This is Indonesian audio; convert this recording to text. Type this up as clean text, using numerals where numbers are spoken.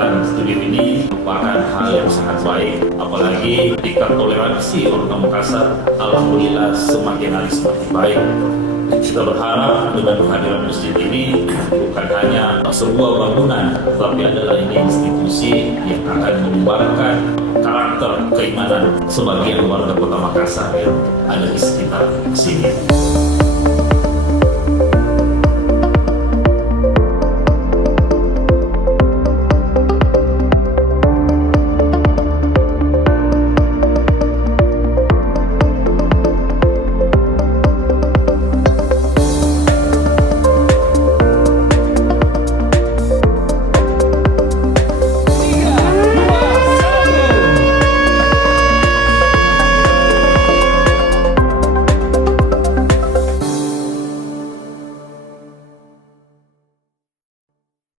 kegiatan studi ini merupakan hal yang sangat baik, apalagi tingkat toleransi warga Makassar alhamdulillah semakin hari semakin baik. Kita berharap dengan kehadiran masjid ini bukan hanya sebuah bangunan, tetapi adalah ini institusi yang akan mengembangkan karakter keimanan sebagian warga Kota Makassar yang ada di sekitar sini.